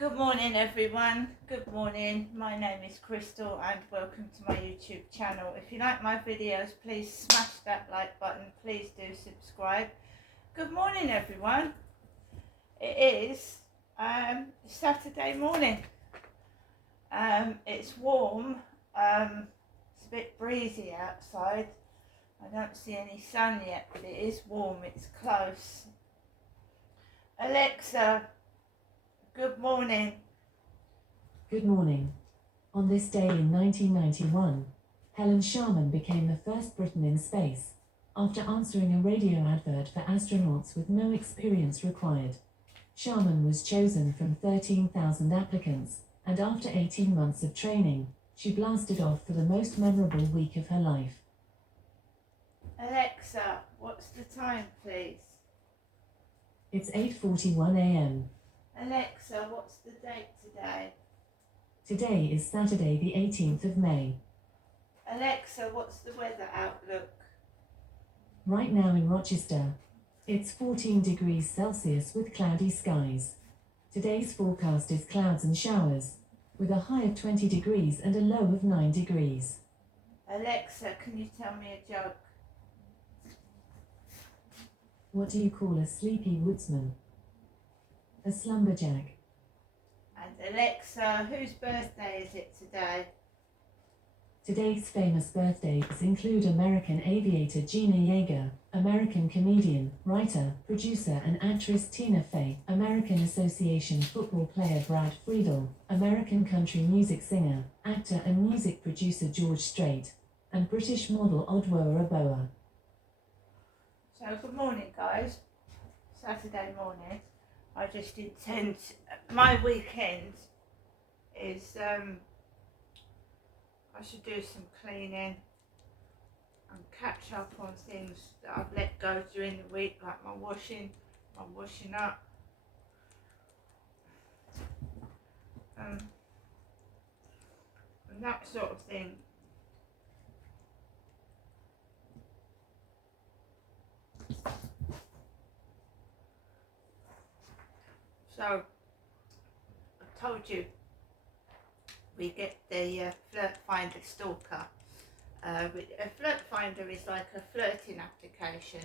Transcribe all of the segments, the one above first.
Good morning everyone, good morning. My name is Crystal and welcome to my YouTube channel. If you like my videos, please smash that like button, please do subscribe. Good morning everyone. It is Saturday morning. It's warm, it's a bit breezy outside. I don't see any sun yet, but it is warm, it's close. Alexa, good morning. Good morning. On this day in 1991, Helen Sharman became the first Briton in space, after answering a radio advert for astronauts with no experience required. Sharman was chosen from 13,000 applicants, and after 18 months of training, she blasted off for the most memorable week of her life. Alexa, what's the time please? It's 8:41 a.m. Alexa, what's the date today? Today is Saturday the 18th of May. Alexa, what's the weather outlook? Right now in Rochester, it's 14 degrees Celsius with cloudy skies. Today's forecast is clouds and showers, with a high of 20 degrees and a low of 9 degrees. Alexa, can you tell me a joke? What do you call a sleepy woodsman? A slumberjack. And Alexa, whose birthday is it today? Today's famous birthdays include American aviator Gina Yeager, American comedian, writer, producer and actress Tina Fey, American Association football player Brad Friedel, American country music singer, actor and music producer George Strait, and British model Odwa Aboa. So good morning guys, Saturday morning. I just intend, my weekend is, I should do some cleaning and catch up on things that I've let go during the week, like my washing up. And that sort of thing. So, I told you, we get the Flirt Finder Stalker. A Flirt Finder is like a flirting application,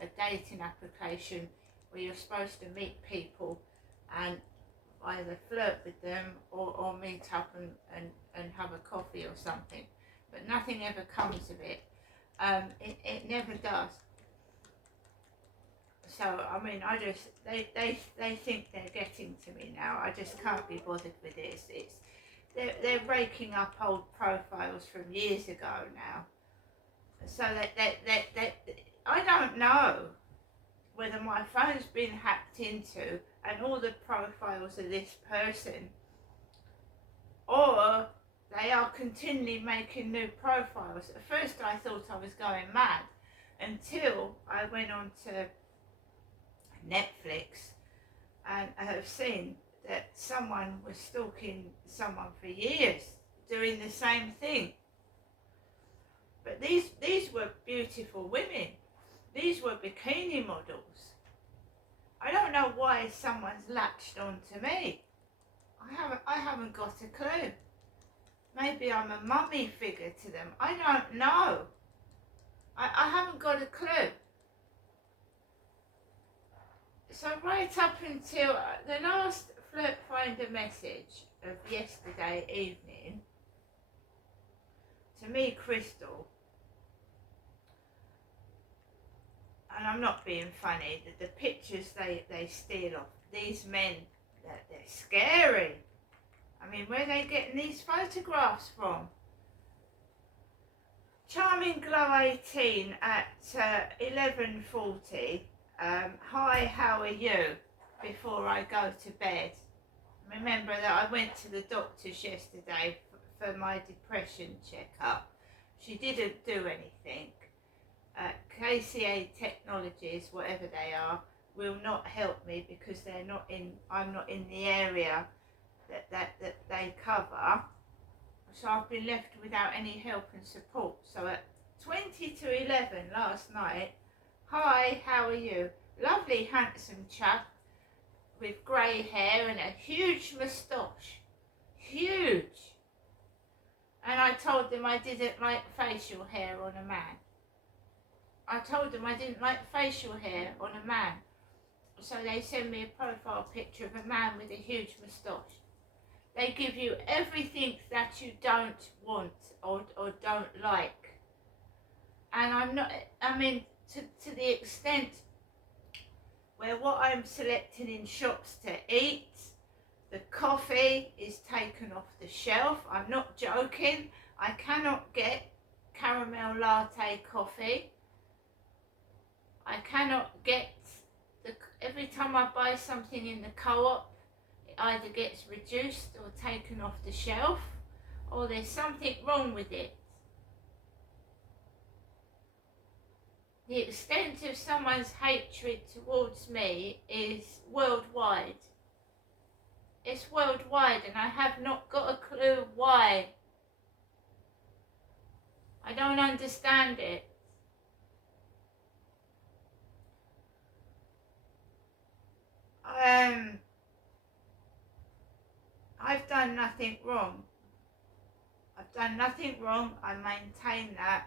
a dating application where you're supposed to meet people and either flirt with them or meet up and have a coffee or something. But nothing ever comes of it. It never does. So, I mean, they think they're getting to me now. I just can't be bothered with this. They're raking up old profiles from years ago now. So I don't know whether my phone's been hacked into and all the profiles of this person, or they are continually making new profiles. At first I thought I was going mad until I went on to Netflix and I have seen that someone was stalking someone for years doing the same thing. But these were beautiful women. These were bikini models. I don't know why someone's latched on to me. I haven't got a clue. Maybe I'm a mummy figure to them. I don't know. I haven't got a clue. So right up until the last Flirt Finder message of yesterday evening, to me, Crystal, and I'm not being funny, the pictures they steal off these men, they're scary. I mean, where are they getting these photographs from? Charming Glow 18 at 11:40. Hi, how are you? Before I go to bed. Remember that I went to the doctor's yesterday for my depression checkup. She didn't do anything. KCA Technologies, whatever they are, will not help me because I'm not in the area that they cover. So I've been left without any help and support. So at 20 to 11 last night, hi, how are you? Lovely handsome chap with grey hair and a huge moustache. Huge. And I told them I didn't like facial hair on a man. I told them I didn't like facial hair on a man. So they send me a profile picture of a man with a huge moustache. They give you everything that you don't want or don't like. And to the extent where what I'm selecting in shops to eat, the coffee is taken off the shelf. I'm not joking. I cannot get caramel latte coffee. I cannot get every time I buy something in the co-op, it either gets reduced or taken off the shelf, or there's something wrong with it. The extent of someone's hatred towards me is worldwide. It's worldwide, and I have not got a clue why. I don't understand it. I've done nothing wrong. I've done nothing wrong. I maintain that.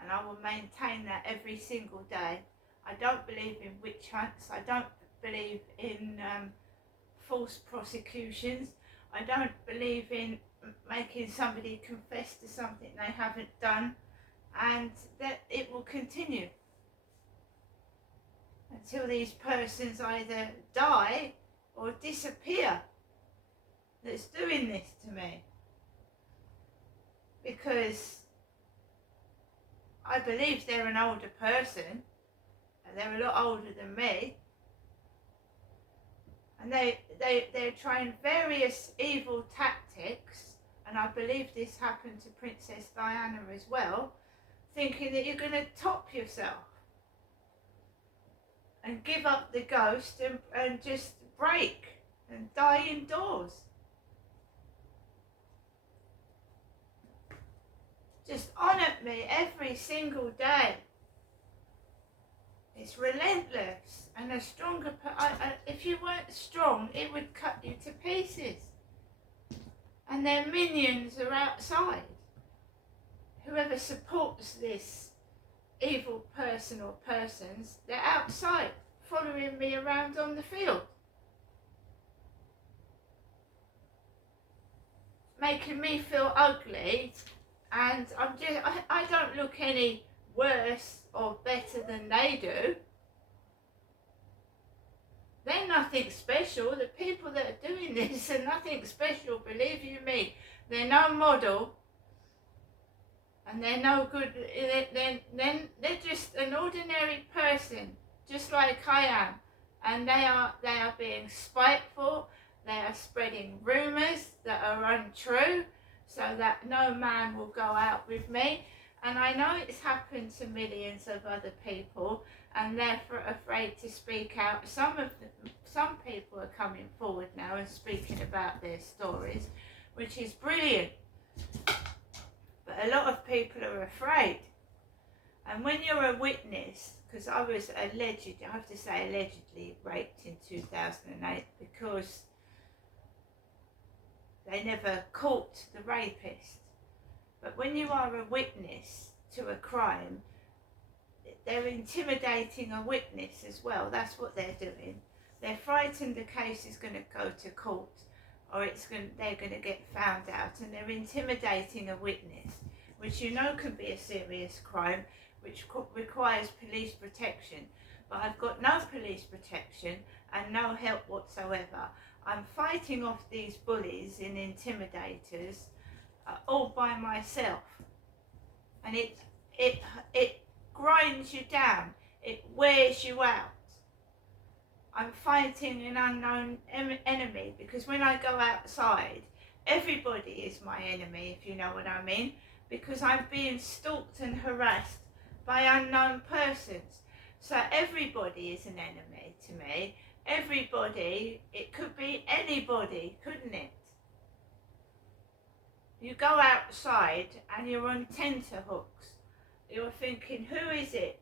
And I will maintain that every single day. I don't believe in witch hunts. I don't believe in false prosecutions. I don't believe in making somebody confess to something they haven't done, and that it will continue until these persons either die or disappear that's doing this to me. Because I believe they're an older person, and they're a lot older than me, and they're trying various evil tactics, and I believe this happened to Princess Diana as well, thinking that you're going to top yourself and give up the ghost and just break and die indoors. Just on at me every single day. It's relentless, and a stronger. If you weren't strong, it would cut you to pieces. And their minions are outside. Whoever supports this evil person or persons, they're outside, following me around on the field, making me feel ugly. And I don't look any worse or better than they do. They're nothing special. The people that are doing this are nothing special, believe you me. They're no model, and they're no good. They're just an ordinary person, just like I am. And they are being spiteful. They are spreading rumours that are untrue, so that no man will go out with me. And I know it's happened to millions of other people, and they're afraid to speak out. Some people are coming forward now and speaking about their stories, which is brilliant. But a lot of people are afraid. And when you're a witness, because I was allegedly raped in 2008, because they never caught the rapist. But when you are a witness to a crime, they're intimidating a witness as well. That's what they're doing. They're frightened the case is going to go to court, or they're going to get found out, and they're intimidating a witness, which you know can be a serious crime, which requires police protection. But I've got no police protection and no help whatsoever. I'm fighting off these bullies and intimidators all by myself, and it grinds you down, it wears you out. I'm fighting an unknown enemy, because when I go outside, everybody is my enemy, if you know what I mean, because I'm being stalked and harassed by unknown persons. So everybody is an enemy to me. Everybody, it could be anybody, couldn't it? You go outside and you're on tenterhooks. You're thinking, who is it?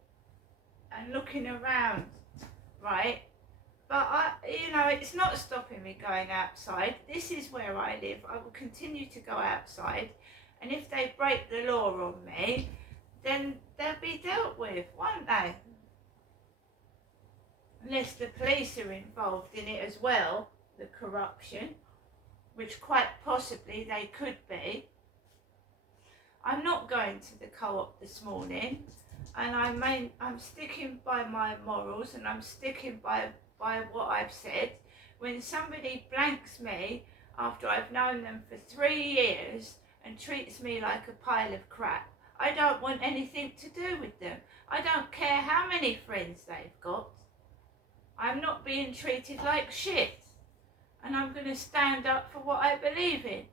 And looking around, right? But it's not stopping me going outside. This is where I live. I will continue to go outside, and if they break the law on me, then they'll be dealt with, won't they? Unless the police are involved in it as well, the corruption, which quite possibly they could be. I'm not going to the co-op this morning, and I'm sticking by my morals, and I'm sticking by what I've said. When somebody blanks me after I've known them for 3 years and treats me like a pile of crap, I don't want anything to do with them. I don't care how many friends they've got. I'm not being treated like shit, and I'm going to stand up for what I believe in.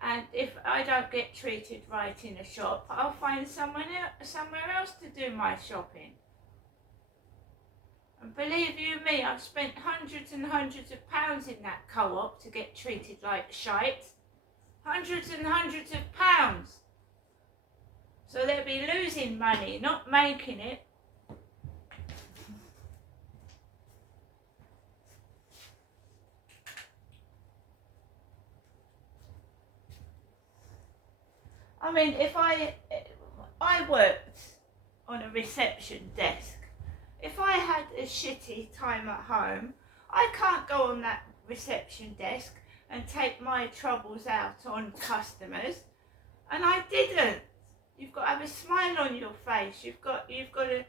And if I don't get treated right in a shop, I'll find somewhere else to do my shopping. And believe you me, I've spent hundreds and hundreds of pounds in that co-op to get treated like shite. Hundreds and hundreds of pounds. So they'll be losing money, not making it. I mean, if I worked on a reception desk, if I had a shitty time at home, I can't go on that reception desk and take my troubles out on customers, and I didn't. You've got to have a smile on your face. You've got to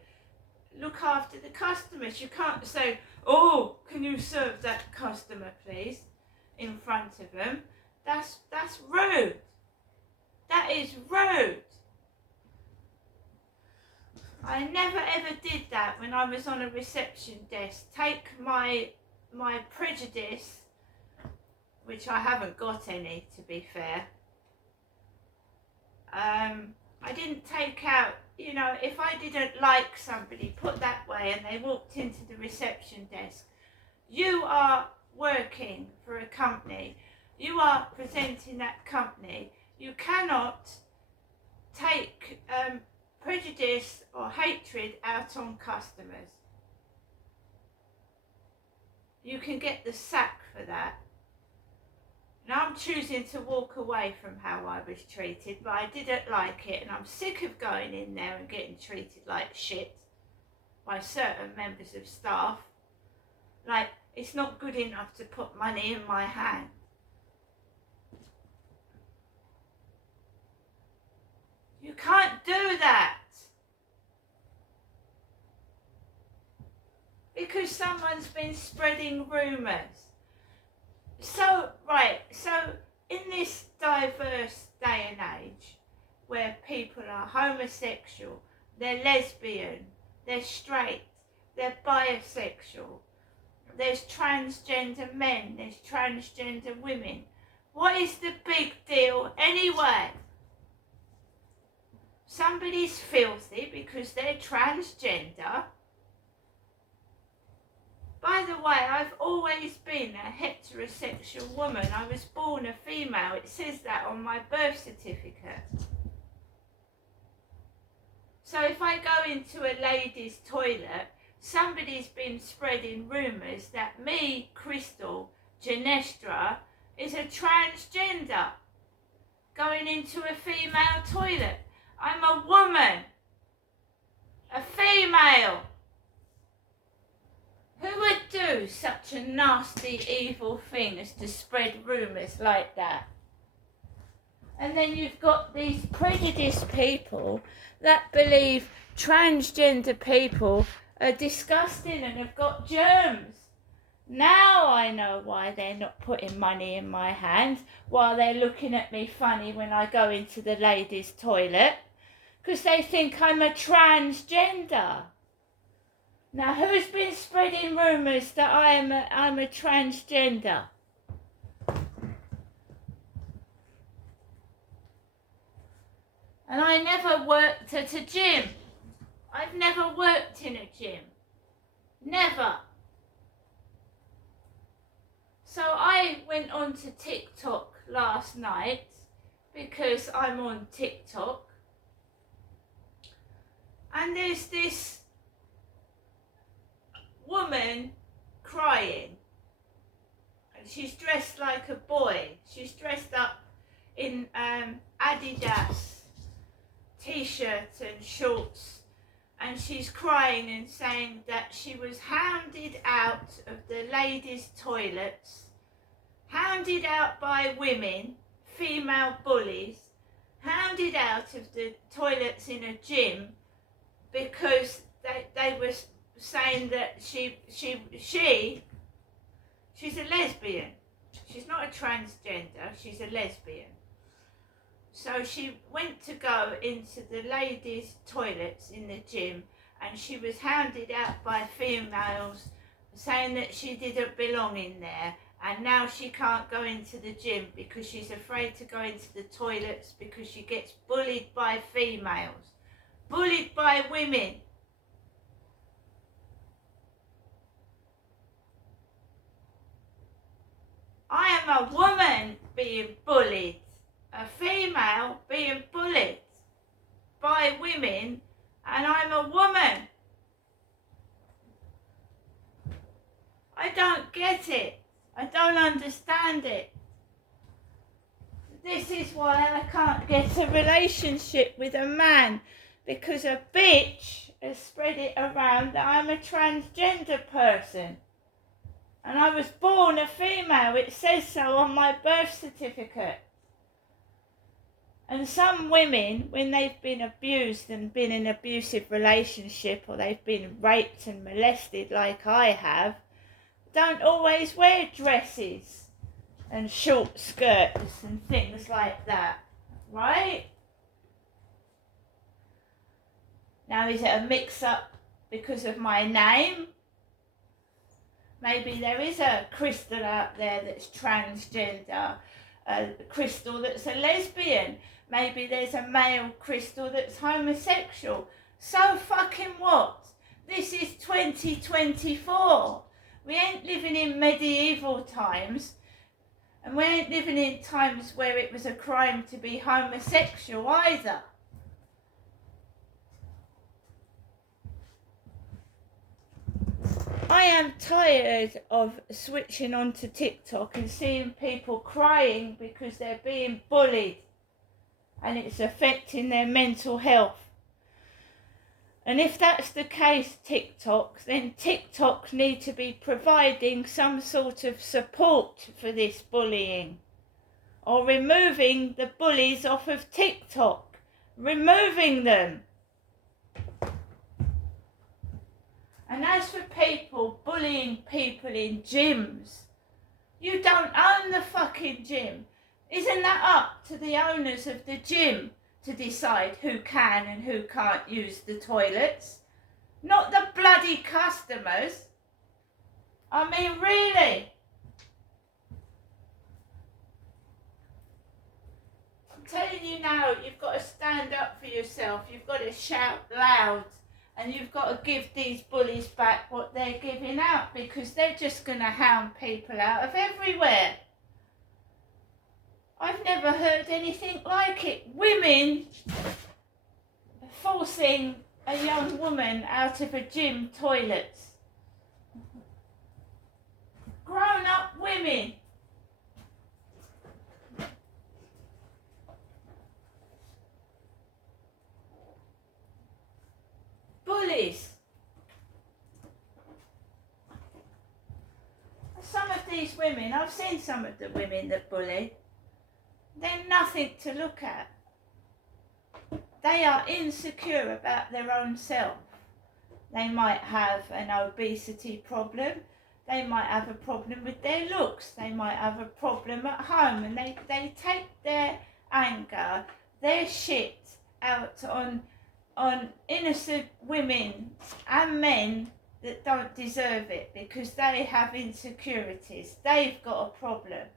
look after the customers. You can't say, "Oh, can you serve that customer, please?" in front of them. That's rude. That is rude. I never ever did that when I was on a reception desk. Take my prejudice, which I haven't got any, to be fair. I didn't take out, if I didn't like somebody, put that way, and they walked into the reception desk. You are working for a company. You are presenting that company. You cannot take prejudice or hatred out on customers. You can get the sack for that. Now I'm choosing to walk away from how I was treated, but I didn't like it, and I'm sick of going in there and getting treated like shit by certain members of staff. Like, it's not good enough to put money in my hand. You can't do that. Because someone's been spreading rumours. So in this diverse day and age, where people are homosexual, they're lesbian, they're straight, they're bisexual, there's transgender men, there's transgender women. What is the big deal anyway? Somebody's filthy because they're transgender. By the way, I've always been a heterosexual woman. I was born a female. It says that on my birth certificate. So if I go into a ladies' toilet, somebody's been spreading rumours that me, Crystal Genestra, is a transgender going into a female toilet. I'm a woman, a female. Who would do such a nasty, evil thing as to spread rumours like that? And then you've got these prejudiced people that believe transgender people are disgusting and have got germs. Now I know why they're not putting money in my hand while they're looking at me funny when I go into the ladies' toilet. Because they think I'm a transgender. Now, who's been spreading rumours that I'm a transgender? And I never worked at a gym. I've never worked in a gym. Never. So I went on to TikTok last night because I'm on TikTok. And there's this woman crying. And she's dressed like a boy. She's dressed up in Adidas t-shirt and shorts, and she's crying and saying that she was hounded out of the ladies' toilets, hounded out by women, female bullies, hounded out of the toilets in a gym because they were saying that she's a lesbian. She's not a transgender, she's a lesbian. So she went to go into the ladies' toilets in the gym, and she was hounded out by females saying that she didn't belong in there, and now she can't go into the gym because she's afraid to go into the toilets because she gets bullied by females, bullied by women. I am a woman being bullied, a female being bullied by women, and I'm a woman. I don't get it. I don't understand it. This is why I can't get a relationship with a man, because a bitch has spread it around that I'm a transgender person. And I was born a female. It says so on my birth certificate. And some women, when they've been abused and been in an abusive relationship, or they've been raped and molested like I have, don't always wear dresses and short skirts and things like that, right? Now, is it a mix-up because of my name? Maybe there is a Crystal out there that's transgender, a Crystal that's a lesbian. Maybe there's a male Crystal that's homosexual. So fucking what? This is 2024. We ain't living in medieval times, and we ain't living in times where it was a crime to be homosexual either. I am tired of switching on to TikTok and seeing people crying because they're being bullied and it's affecting their mental health. And if that's the case, TikTok, then TikTok need to be providing some sort of support for this bullying, or removing the bullies off of TikTok, removing them. And as for people bullying people in gyms, you don't own the fucking gym. Isn't that up to the owners of the gym to decide who can and who can't use the toilets? Not the bloody customers. I mean, really? I'm telling you now, you've got to stand up for yourself. You've got to shout loud. And you've got to give these bullies back what they're giving out, because they're just going to hound people out of everywhere. I've never heard anything like it. Women forcing a young woman out of a gym toilets. Grown-up women. Bullies. Some of these women, I've seen some of the women that bully, they're nothing to look at. They are insecure about their own self. They might have an obesity problem. They might have a problem with their looks. They might have a problem at home, and they take their anger, their shit out on innocent women and men that don't deserve it, because they have insecurities. They've got a problem.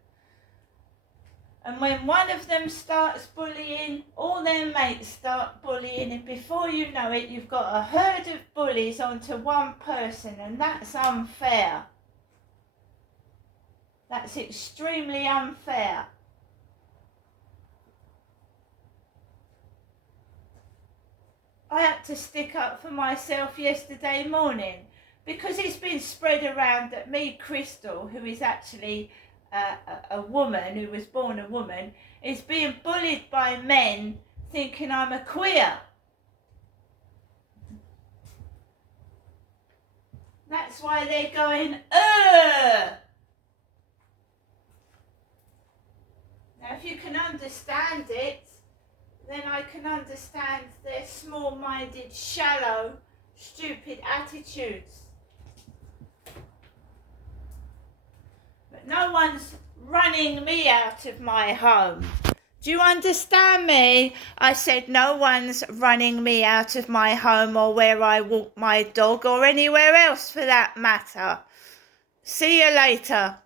And when one of them starts bullying, all their mates start bullying, and before you know it, you've got a herd of bullies onto one person, and that's unfair. That's extremely unfair. I had to stick up for myself yesterday morning because it's been spread around that me, Crystal, who is actually a woman, who was born a woman, is being bullied by men thinking I'm a queer. That's why they're going, ugh! Now, if you can understand it, then I can understand their small-minded, shallow, stupid attitudes. But no one's running me out of my home. Do you understand me? I said no one's running me out of my home or where I walk my dog or anywhere else for that matter. See you later.